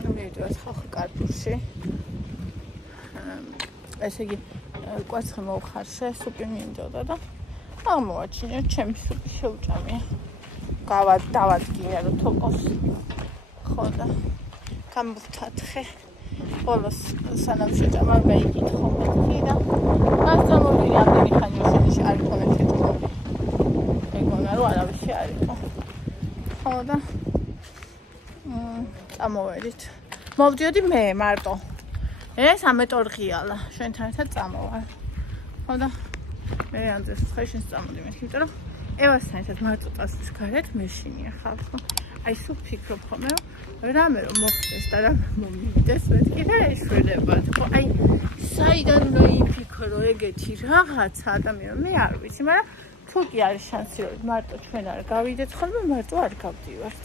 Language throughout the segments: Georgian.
მივიდივართ ხალხი კარპურში. ესე იგი, კვერცხი მოუხარშე, სუპი მინდოდა და აღმოვაჩინე, ჩემი სუპი შეუჭამია. დავადგინე რომ თოყოს. ხო და გამოვთათხე. ბოლოს სანამ შეჭამა გაიკითხო მეთქი და მას წამოვიდი ამდენი ხანი უშენში არ იყო მეთქი. ეგონა რომ არავის არ იყო. ხო და წამოვედით. მოვდიოდი მე მარტო. ეს ამეტორღიალა. შენთან ერთად წამოვალ. ხო და მე ანძეს ხეშინს წამოდი მეთქი, იმიტომ რომ ევასთან ერთად მარტო წასვლის გარეთ მეშინია ხალხო. აი სულ ფიქრობ ხოლმე რომ რამე რომ მოხდეს და რამე მომივიდეს მეთქი და ეშველებათ. ხო აი საიდან უნდა იფიქრო ეგეთი რაღაცა ადამიანმა მე არ ვიცი, მაგრამ თუ კი არის შანსი რომ მარტო ჩვენ არ გავიდეთ ხოლმე მარტო არ გავდივართ.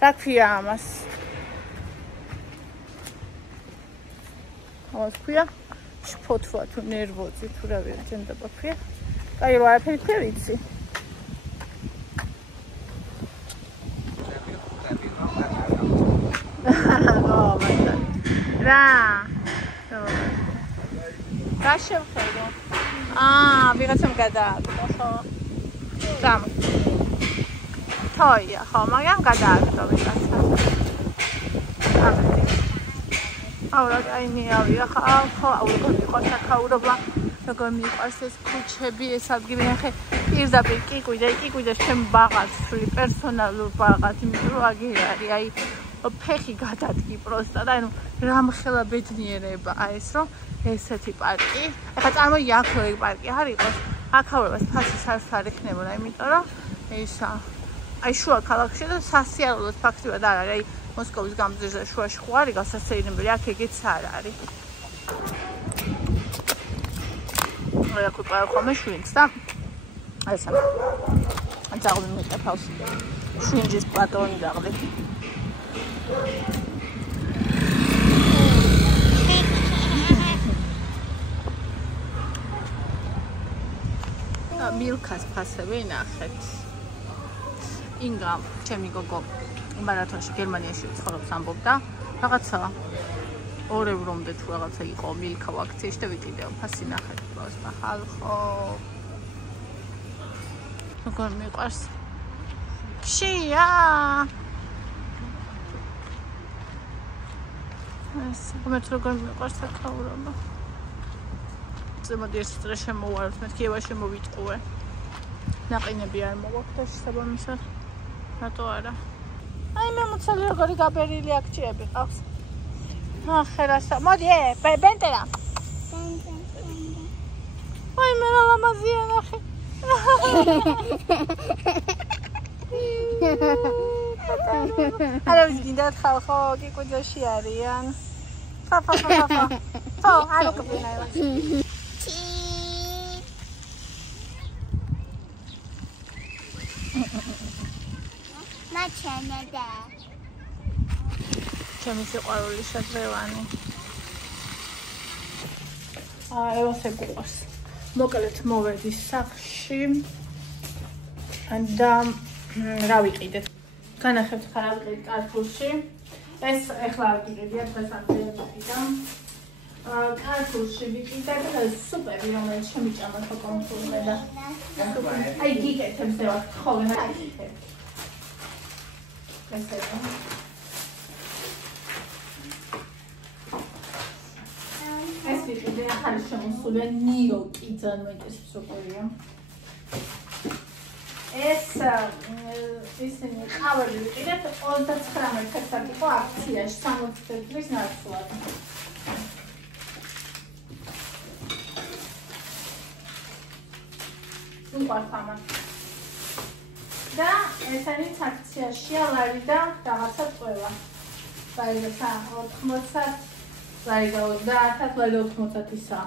რა ქვია ამას? ამას ქვია შფოთვა თუ ნერვოზი თუ რა ვიძენდება ქვია. აი რა არაფერი ქვია ვიცი. რა გაშევხედო. ვიღაცამ გადააგდო ხო? ძამ. თოია ხო, მაგრამ გადააგდო ვიღაცა. აურა აინიავია ხო, როგორ მიყვარს აქაურობა, როგორ მიყვარს ეს ქუჩები, ეს ადგილი, ახე პირდაპირ კიკვიდა ჩემ ბაღას, შური პერსონალურ ბაღას, იმიტომ რომ აგერ არის, აი ფეხი გადადგი პროსტა და ანუ რამხელა ბედნიერება ეს რომ ესეთი პარკი. ეხლა წარმოიდგინე აქ რო ეგ პარკი არ იყოს, აქაურებას ფასის არ ექნებოდა, იმიტომ რომ ისა აი შუა ქალაქში და სასიარულოდ ფაქტიურად არ არის. აი მოსკოვის გამზირზე შუაში ხო არის გასასეირნებელი, აქ ეგეც არ არის. აი აქ ვიყავ ხოლმე შვინს და ესა ძაღლი მიყავს შვინჯის პატრონი ძაღლი. მილქას ფასები ნახეთ. ინგა ჩემი გოგო მარათონში გერმანიაში ცხოვრობს ამბობდა რაღაცა 2 ევრომდე თუ რაღაცა იყო მილქა აქციაში და ვიყიდე ფასი ნახეთ პროსტა ხალხო. როგორ მიყვარს? შია ეს მომეთ როგორ მიყვარს აქაურობა. ზემოთ ეს წრე შემოვაროთ, მეთქი ევა შემოვიტყუე. ნაყინები არ მოვაქვს და შესაბამისად რატო არა? აი მე მოცალი როგორი გაბერილი აქჭიები ყავს. ახე რასა, მოდი ბენტერა. აი მე რა ლამაზია ნახე. არა ვიზინდათ ხალხო, კიკუძაში არიან. ფა. ხო, არ უკბინაილა. მაჩანადა. ჩემი სიყვარული შადრევანი. ევას ეგუყარს. მოკლედ მოვედი სახლში. და რა ვიყიდეთ? განახებთ ხარ ავიყიდეთ კარპურში. ეს ეხლა ვიყიდია დღეს ამდენია. კარპურში ვიყიდე და სუპერი რომელიც შემიჭამა ხო კონსულმე და აი გიკეთებს და ხო გაკეთებ. ეს ვიყიდე ახალი შემოსული ნიოკი ძალიან მეტესებს როგორია. ეს ისინი ყავალი ვიყიდეთ 39 ლექსად იყო აქციაში 60 ლექსის ნაცვლად. უყვართ ამას. და ესენიც აქციაშია ლარი და რაღაცა წვევა. საერთოდ 80 ლარი და 30 ლარი 80-ისა.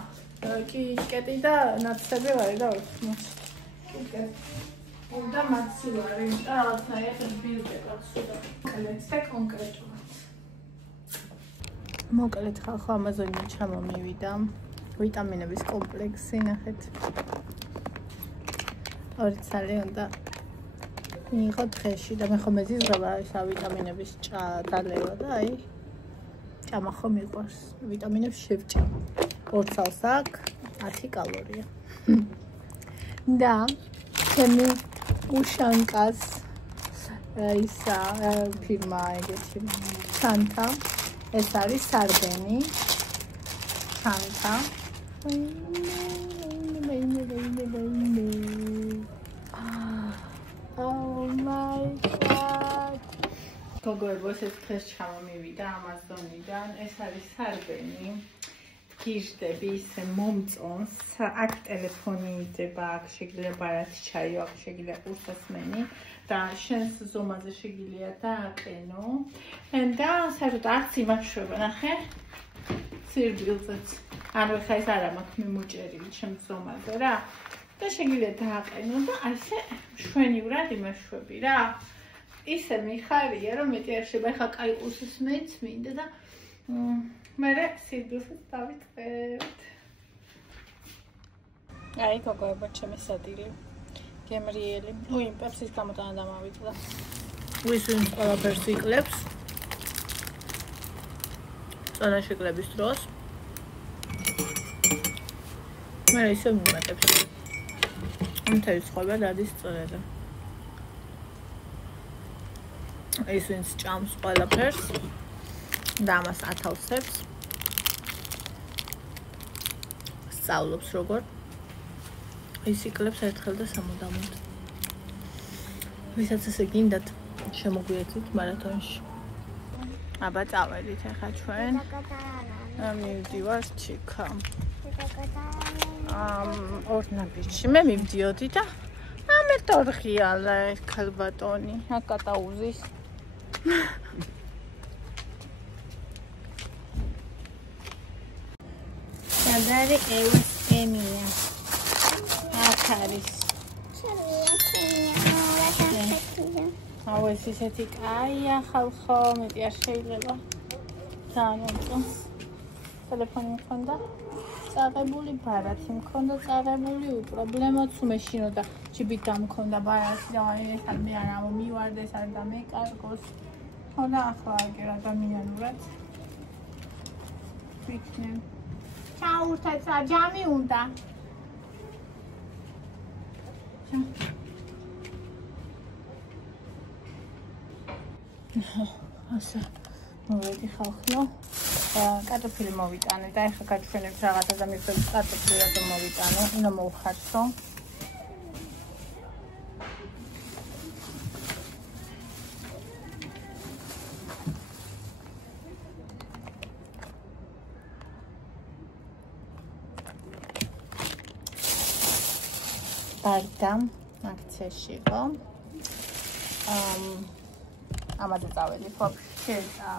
კიკეტი და ნაცები ლარი და 80. კიკეტი. და მაცივარი და რაღაცნაირად ბილდება ცუდა კლეცე კონკრეტულად. მოკლედ ხალხო ამაზონიდან ჩამომივიდა ვიტამინების კომპლექსი ნახეთ. 2 წელი უნდა მიიღო დღეში და მე ხომ მეზიზღება ეს ვიტამინების დალევა და აი ჭამა ხო მიყვარს. ვიტამინებს შევჭი. 2 წელს აქვს 10 კალორია. და ჩემი უშანკას ისა ფირმა ეგეთი სანთა ეს არის სარდენი სანთა Oh my god. გოგოებოს ეს დღეს ჩამომივიდა ამაზონიდან. ეს არის სარდენი. გიჟდები ისე მომწონს. აქ ტელეფონი იძება, აქ შეგიძლია ბარათი ჩაიო, აქ შეგიძლია ყურსასმენი და შენს ზომაზე შეგიძლია დააყენო. და საერთოდ არც იმაჩვევა, ნახე. სირბილზეც. ანუ ხა ეს არა მაქვს მიმოჭერილი ჩემს ზომაზე რა. და შეგიძლია დააყენო და ასე შვენივრად იმაშვები რა. ისე მიხარია რომ მეტი არ შეიძლება. ხა კაი ყურსასმენიც მინდა და მერე სირბილზეც დავიწყებთ. აი გოგოებო ჩემი სადილი. გემრიელი. უი, პეპსის გამოტანა დამავიწყდა. ვისვინს ყველაფერს იკლებს. წონაში კლების დროს. მე ისე მიმატებს. მთელი ცხოვრება დადის წონაზე. ისვინს ჭამს ყველაფერს და ამას ათავსებს. სწავლობს როგორ ის იკლებს ერთხელ და სამუდამოდ. ვისაც ესე გინდათ შემოგვიეცით მარათონში. აბა წავედით ახლა ჩვენ. მივდივარ ჩიქა. ორნაბიჩი მე მივდიოდი და ამერ ტორღიალა ქალბატონი აკატაუზის. სადარი ემია. აქ არის. აუ ეს ისეთი კაია ხალხო, მეტი არ შეიძლება. ძალიან მომწონს. ტელეფონი მქონდა. წაღებული ბარათი მქონდა, წაღებული უპრობლემოც უმეშინოდა. ჯიბით დამქონდა ბარათი და ეს არ მე არა მივარდეს, არ დამეკარგოს. ხო და ახლა აგერ ადამიანურად. ვიქნებ. ჩაურთაც აჯამი უნდა. ასე მოვედი ხალხო. კარტოფილი მოვიტანე და ეხლა გაჩვენებ რაღაცა და მივხვდები კარტოფილი რატომ მოვიტანე. უნდა მოვხარცო. პარტამ აქციაში იყო. ამაზე წავედი ფოქში და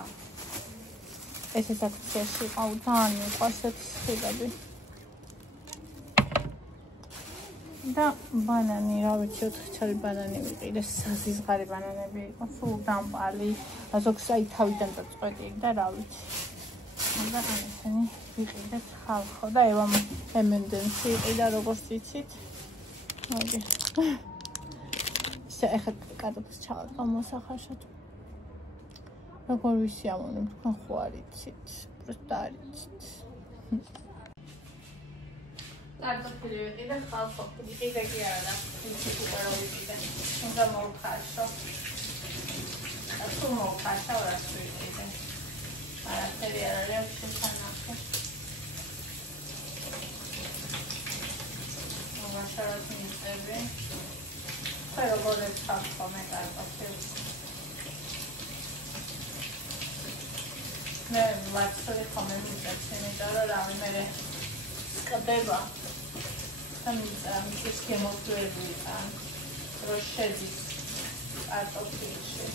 ესეც აქციაში იყო. ძალიან მიყვარს ეს ხილები. და ბანანი, რა ვიცი, 4 ცალი ბანანი ვიყიდე, საზიზღარი ბანანები იყო, სულ დამპალი, ზოგს აი თავიდან წაწყვეტი და რა ვიცი. და ამასენი ვიყიდეთ ხალხო და ევამ M&M-ში იყიდა როგორც იცით. მოდი. ისე ახლა კარტოფილს ჩავატყავ მოსახარშად. როგორ ვისიამოვნებ თქვენ ხო არ იცით? პროსტა არ იცით. კარტოფილი ვიყიდე ხალხო, ვიყიდე კი არა და იცით უკვე რა ვიყიდე. უნდა მოვხარშო. თუ მოვხარშო რას ვიყიდე. არაფერი არ არის შესანახი. მოვაშოროთ მიწები. ხე როგორ ეცახო მე კარტოფილს. მე ვაცხოვე ხომ მიწებს, იმიტომ რომ რავი მე სკდება. ამის შემოწმებული ან რო შედის კარტოფილში.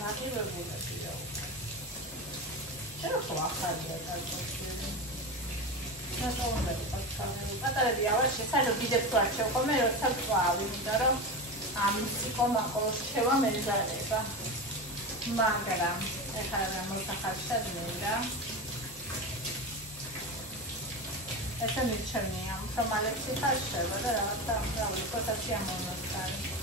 ნაგებობებია. შენ ხო ახალია კარტოფილი. ნატოვნა პატარა. პატარები ავარ შესაძლო დიდებს ვარ შევყომე როცა ყვავი, იმიტომ რომ ამისი კომაკო შევა მეზარება. მაგრამ ეხლა რა მოსახარშად მინდა. ესე მიჩვენია, რომ ალექსი ხარშება და რაღაცა ამრავი კოტაცი ამონასტარი.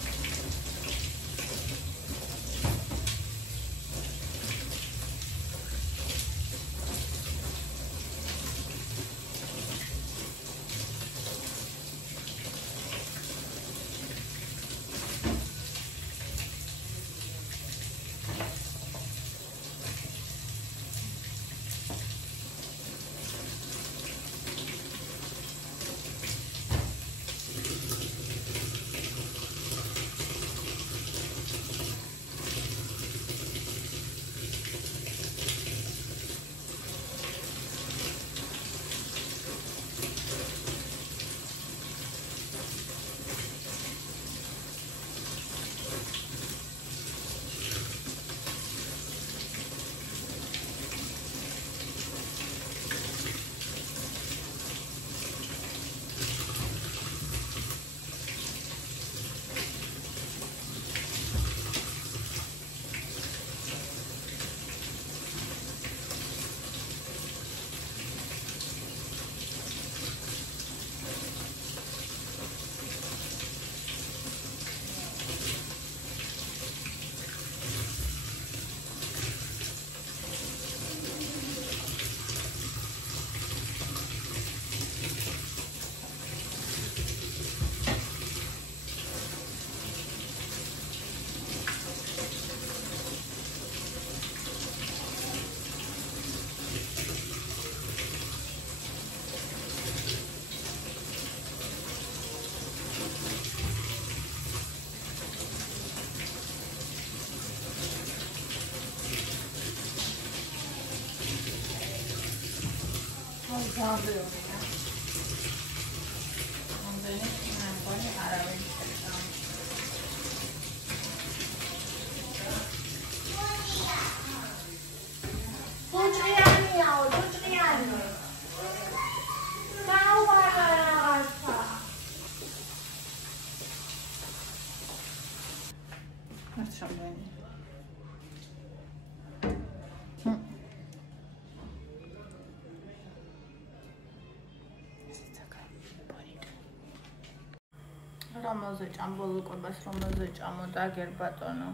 რომელზე ჭამბოლოკობას რომელზე ჭამო დაგერ ბატონო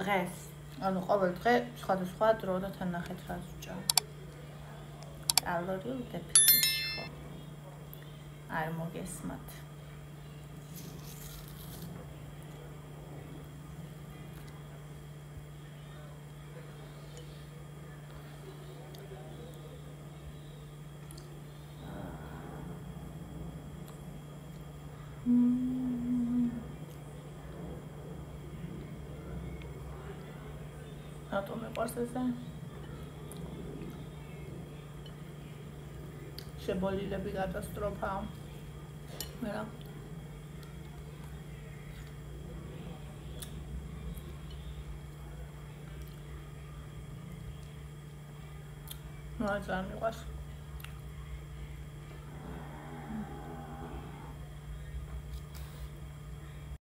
დღეს ანუ ყოველ დღე სხვადასხვა დრო და თანახეთ რას ვჭამ კალორიულ დეფიციტში ხო არ მოგესმათ რატომ მეყვარს ესე? შებოლილები კატასტროფა. მე რა? რა ძალიან მიყვარს.